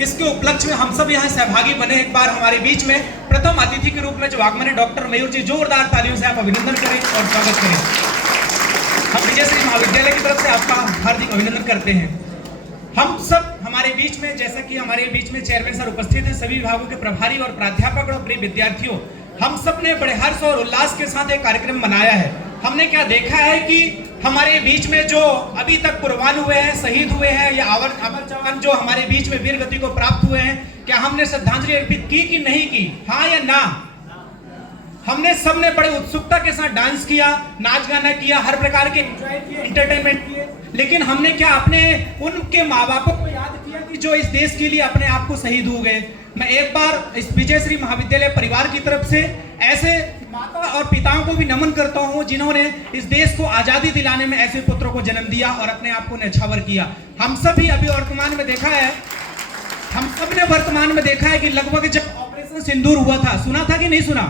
इसके उपलक्ष्य में हम सब यहाँ सहभागी बने। एक बार हमारे बीच में प्रथम अतिथि के रूप में जो आगमन है डॉक्टर मयूर जी, जोरदार तालियों से आप अभिनंदन करें और स्वागत करें। हम विजयश्री महाविद्यालय की तरफ से आपका हार्दिक अभिनंदन करते हैं। हम सब हमारे बीच में, जैसा कि हमारे बीच में चेयरमैन सर उपस्थित हैं, सभी विभागों के प्रभारी और प्राध्यापक और प्रिय विद्यार्थियों, हम सब ने बड़े हर्ष और उल्लास के साथ एक कार्यक्रम मनाया है। हमने क्या देखा है कि हमारे बीच में जो अभी तक कुर्बान हुए हैं, शहीद हुए हैं या अमर जवान जो हमारे बीच में वीर गति को प्राप्त हुए हैं, क्या हमने श्रद्धांजलि अर्पित की कि नहीं की? हाँ या ना? हमने सबने बड़े उत्सुकता के साथ डांस किया, नाच गाना किया, हर प्रकार के एंजॉय किए, एंटरटेनमेंट किए, लेकिन हमने क्या अपने उनके माँ बापों को याद किया कि जो इस देश के लिए अपने आप को शहीद हो गए? मैं एक बार इस विजयश्री महाविद्यालय परिवार की तरफ से ऐसे माता और पिताओं को भी नमन करता हूं जिन्होंने इस देश को आजादी दिलाने में ऐसे पुत्रों को जन्म दिया और अपने आप को न्यौछावर किया। हम सब भी अभी वर्तमान में देखा है, हम सब ने वर्तमान में देखा है कि लगभग जब ऑपरेशन सिंदूर हुआ था, सुना था कि नहीं सुना?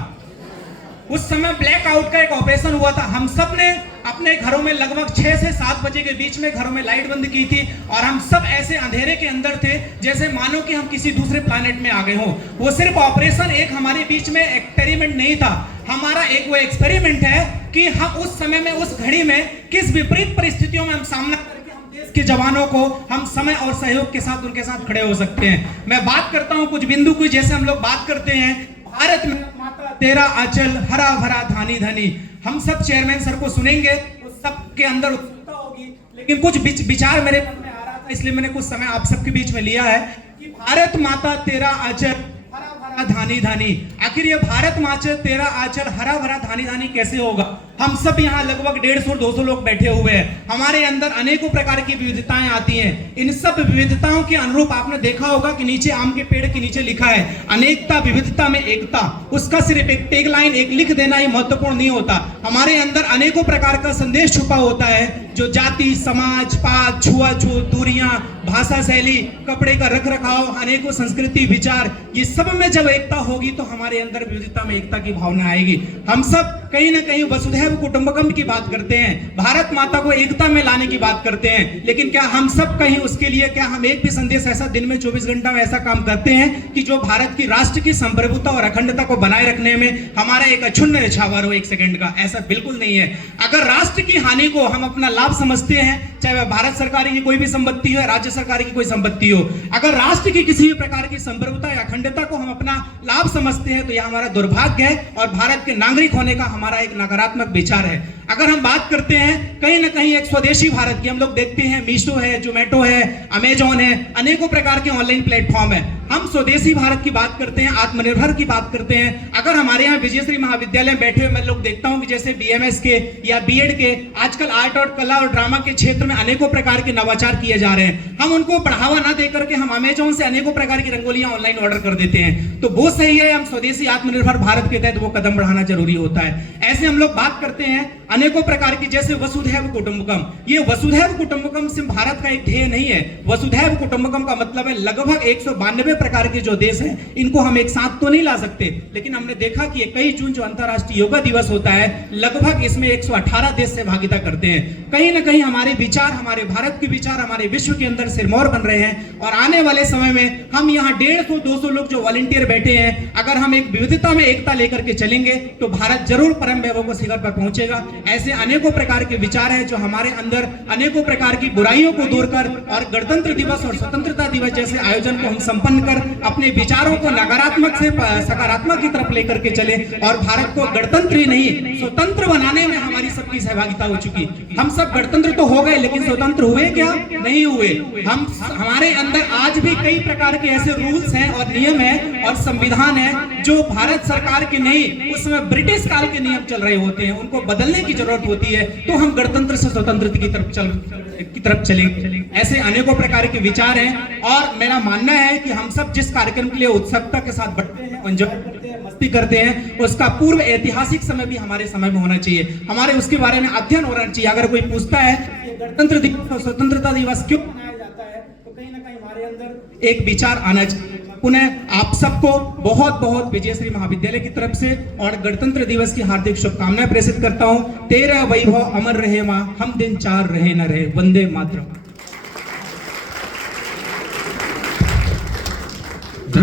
उस समय ब्लैक आउट का एक ऑपरेशन हुआ था। हम सब ने अपने घरों में लगभग 6 से 7 बजे के बीच में घरों में लाइट बंद की थी और हम सब ऐसे अंधेरे के अंदर थे जैसे मानो कि हम किसी दूसरे प्लैनेट में आ गए हो। वो सिर्फ ऑपरेशन एक हमारे बीच में एक्सपेरिमेंट नहीं था, हमारा एक वो एक्सपेरिमेंट है कि हम उस समय में, उस घड़ी में किस विपरीत परिस्थितियों में हम सामना करके हम देश के जवानों को हम समय और सहयोग के साथ उनके साथ खड़े हो सकते हैं। मैं बात करता हूं कुछ बिंदु की, जैसे हम लोग बात करते हैं भारत में माता तेरा आंचल हरा भरा धानी धनी। हम सब चेयरमैन सर को सुनेंगे, उस सब के अंदर उत्सुकता होगी, लेकिन कुछ विचार मेरे मन में आ रहा था, इसलिए मैंने कुछ समय आप सबके बीच में लिया है कि भारत माता तेरा आंचल हरा भरा धानी धानी। आखिर ये भारत माता तेरा आंचल हरा भरा धानी धानी कैसे होगा? हम सब यहाँ लगभग 150-200 लोग बैठे हुए हैं, हमारे अंदर अनेकों प्रकार की विविधताएं आती हैं। इन सब विविधताओं के अनुरूप आपने देखा होगा कि नीचे आम के पेड़ के नीचे लिखा है अनेकता विविधता में एकता। उसका सिर्फ एक टैगलाइन, एक लिख देना ही महत्वपूर्ण नहीं होता। हमारे अंदर अनेकों प्रकार का संदेश छुपा होता है, जो जाति, समाज, पात, छुआछूत, दूरियां, भाषा शैली, कपड़े का रख रखाव, अनेकों संस्कृति, विचार, ये सब में जब एकता होगी तो हमारे अंदर विविधता में एकता की भावना आएगी। हम सब कहीं ना कहीं वसुधैव कुटुंबकम की बात करते हैं, भारत माता को एकता में लाने की बात करते हैं, लेकिन क्या हम सब कहीं उसके लिए, क्या हम एक भी संदेश ऐसा दिन में 24 घंटा में ऐसा काम करते हैं कि जो भारत की राष्ट्र की संप्रभुता और अखंडता को बनाए रखने में हमारा एक अक्षुण्ण न्यौछावर हो 1 सेकंड का? ऐसा बिल्कुल नहीं है। अगर राष्ट्र की हानि को हम अपना लाभ समझते हैं, चाहे वह भारत सरकार की कोई भी संपत्ति हो, राज्य सरकार की कोई संपत्ति हो, अगर राष्ट्र की किसी भी प्रकार की संप्रभुता या अखंडता को हम अपना लाभ समझते हैं तो यह हमारा दुर्भाग्य है और भारत के नागरिक होने का हमारा एक नकारात्मक विचार है। अगर हम बात करते हैं कहीं ना कहीं एक स्वदेशी भारत की, हम लोग देखते हैं मीशो है, जोमेटो है, अमेजॉन है, अनेकों प्रकार के ऑनलाइन प्लेटफॉर्म है। हम स्वदेशी भारत की बात करते हैं, आत्मनिर्भर की बात करते हैं। अगर हमारे यहाँ विजयश्री महाविद्यालय में बैठे हुए मैं लोग देखता हूँ कि जैसे बीएमएस के या बीएड के आजकल आर्ट और कला और ड्रामा के क्षेत्र में अनेकों प्रकार के नवाचार किए जा रहे हैं। हम उनको बढ़ावा ना देकर के हम अमेजॉन से अनेकों प्रकार की रंगोलियां ऑनलाइन ऑर्डर कर देते हैं, तो वो सही है? हम स्वदेशी आत्मनिर्भर भारत के तहत वो कदम बढ़ाना जरूरी होता है। ऐसे हम लोग बात करते हैं अनेकों प्रकार की, जैसे वसुधैव कुटुंबकम। ये वसुधैव कुटुंबकम सिर्फ भारत का एक ध्येय नहीं है। वसुधैव कुटुंबकम का मतलब है लगभग 192 प्रकार के जो देश हैं इनको हम एक साथ तो नहीं ला सकते, लेकिन हमने देखा कि 21 जून जो अंतर्राष्ट्रीय योगा दिवस होता है, लगभग इसमें 118 देश सहभागिता करते हैं। कहीं ना कहीं हमारे विचार, हमारे भारत के विचार हमारे विश्व के अंदर सिरमौर बन रहे हैं और आने वाले समय में हम यहाँ 150-200 लोग जो वॉलंटियर बैठे हैं, अगर हम एक विविधता में एकता लेकर के चलेंगे तो भारत जरूर परम वैभव को शिखर पर पहुंचेगा। ऐसे अनेकों प्रकार के विचार हैं जो हमारे अंदर अनेकों प्रकार की बुराइयों को दूर कर और गणतंत्र दिवस और स्वतंत्रता दिवस जैसे आयोजन को हम संपन्न कर अपने विचारों को नकारात्मक से सकारात्मक की तरफ लेकर के चले और भारत को गणतंत्र ही नहीं स्वतंत्र बनाने में हमारी सबकी सहभागिता हो चुकी। हम सब गणतंत्र तो हो गए, लेकिन स्वतंत्र हुए क्या? नहीं हुए। हमारे अंदर आज भी कई प्रकार के ऐसे रूल्स हैं और नियम है और संविधान है जो भारत सरकार के नहीं, उस समय ब्रिटिश काल के नियम चल रहे होते हैं, उनको बदलने की जरूरत होती है, तो हम गणतंत्र से स्वतंत्रता की तरफ चलेंगे। ऐसे अनेकों प्रकार के विचार हैं और मेरा मानना है कि हम सब जिस कार्यक्रम के लिए उत्सुकता के साथ बढ़ते हैं, एंजॉय करते हैं, मस्ती करते हैं, उसका पूर्व ऐतिहासिक समय भी हमारे समय में होना चाहिए, हमारे उसके बारे में अध्ययन होना चाहिए। अगर कोई पूछता है गणतंत्र दिवस और स्वतंत्रता दिवस क्यों मनाया जाता है, तो कहीं ना कहीं हमारे अंदर एक विचार आना चाहिए। पुनः आप सबको बहुत बहुत विजयश्री महाविद्यालय की तरफ से और गणतंत्र दिवस की हार्दिक शुभकामनाएं प्रेषित करता हूं। तेरा वैभव अमर रहे मां, हम दिन चार रहे न रहे। वंदे मातरम।